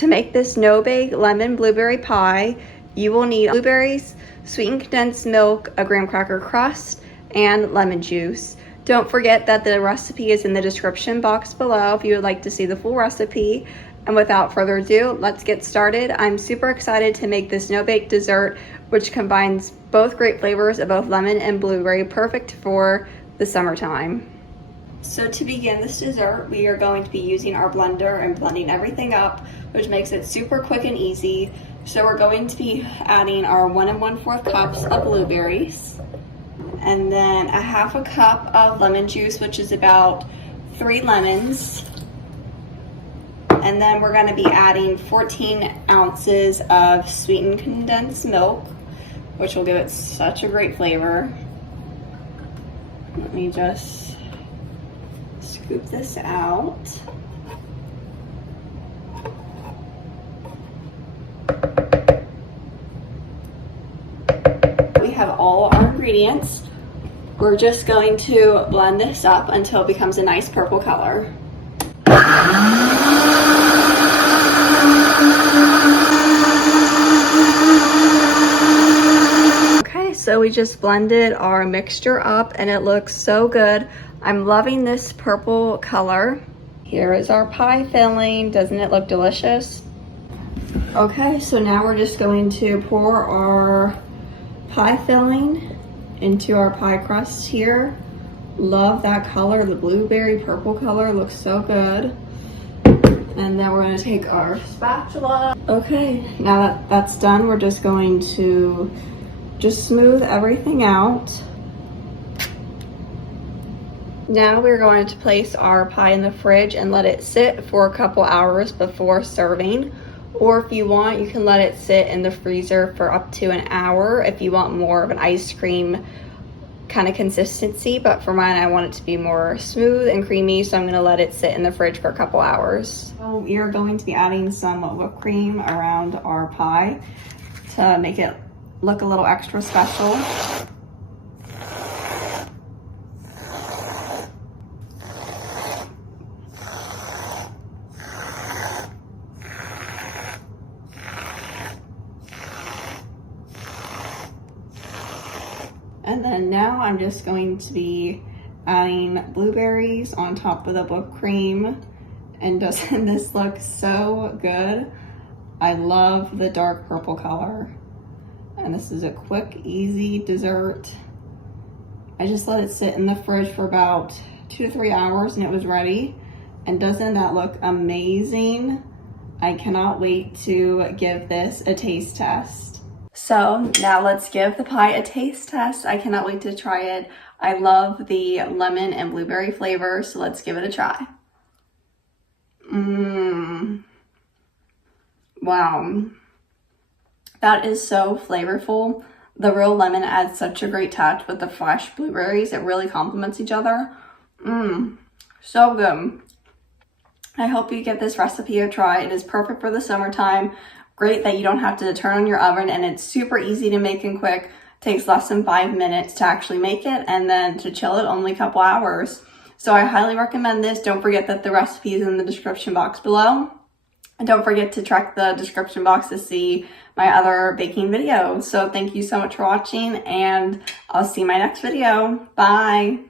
To make this no-bake lemon blueberry pie, you will need blueberries, sweetened condensed milk, a graham cracker crust, and lemon juice. Don't forget that the recipe is in the description box below if you would like to see the full recipe. And without further ado, let's get started. I'm super excited to make this no-bake dessert, which combines both great flavors of both lemon and blueberry, perfect for the summertime. So to begin this dessert, we are going to be using our blender and blending everything up, which makes it super quick and easy. So we're going to be adding our 1 1/4 cups of blueberries, and then a half a cup of lemon juice, which is about 3 lemons. And then we're going to be adding 14 ounces of sweetened condensed milk, which will give it such a great flavor. Let me just scoop this out. We have all our ingredients. We're just going to blend this up until it becomes a nice purple color. Okay, so we just blended our mixture up and it looks so good. I'm loving this purple color. Here is our pie filling. Doesn't it look delicious? Okay, so now we're just going to pour our pie filling into our pie crust here. Love that color. The blueberry purple color looks so good. And then we're going to take our spatula. Okay, now that that's done, we're just going to just smooth everything out. Now we're going to place our pie in the fridge and let it sit for a couple hours before serving. Or if you want, you can let it sit in the freezer for up to an hour if you want more of an ice cream kind of consistency. But for mine, I want it to be more smooth and creamy, so I'm going to let it sit in the fridge for a couple hours. So we are going to be adding some whipped cream around our pie to make it look a little extra special. And then now I'm just going to be adding blueberries on top of the whipped cream. And doesn't this look so good? I love the dark purple color. And this is a quick, easy dessert. I just let it sit in the fridge for about 2 to 3 hours and it was ready. And doesn't that look amazing? I cannot wait to give this a taste test. So now let's give the pie a taste test. I cannot wait to try it. I love the lemon and blueberry flavor, so let's give it a try. Wow. That is so flavorful. The real lemon adds such a great touch with the fresh blueberries. It really complements each other. So good. I hope you give this recipe a try. It is perfect for the summertime. Great that you don't have to turn on your oven, and it's super easy to make and quick. Takes less than 5 minutes to actually make it, and then to chill it only a couple hours. So I highly recommend this. Don't forget that the recipe is in the description box below. And don't forget to check the description box to see my other baking videos. So thank you so much for watching, and I'll see you in my next video. Bye.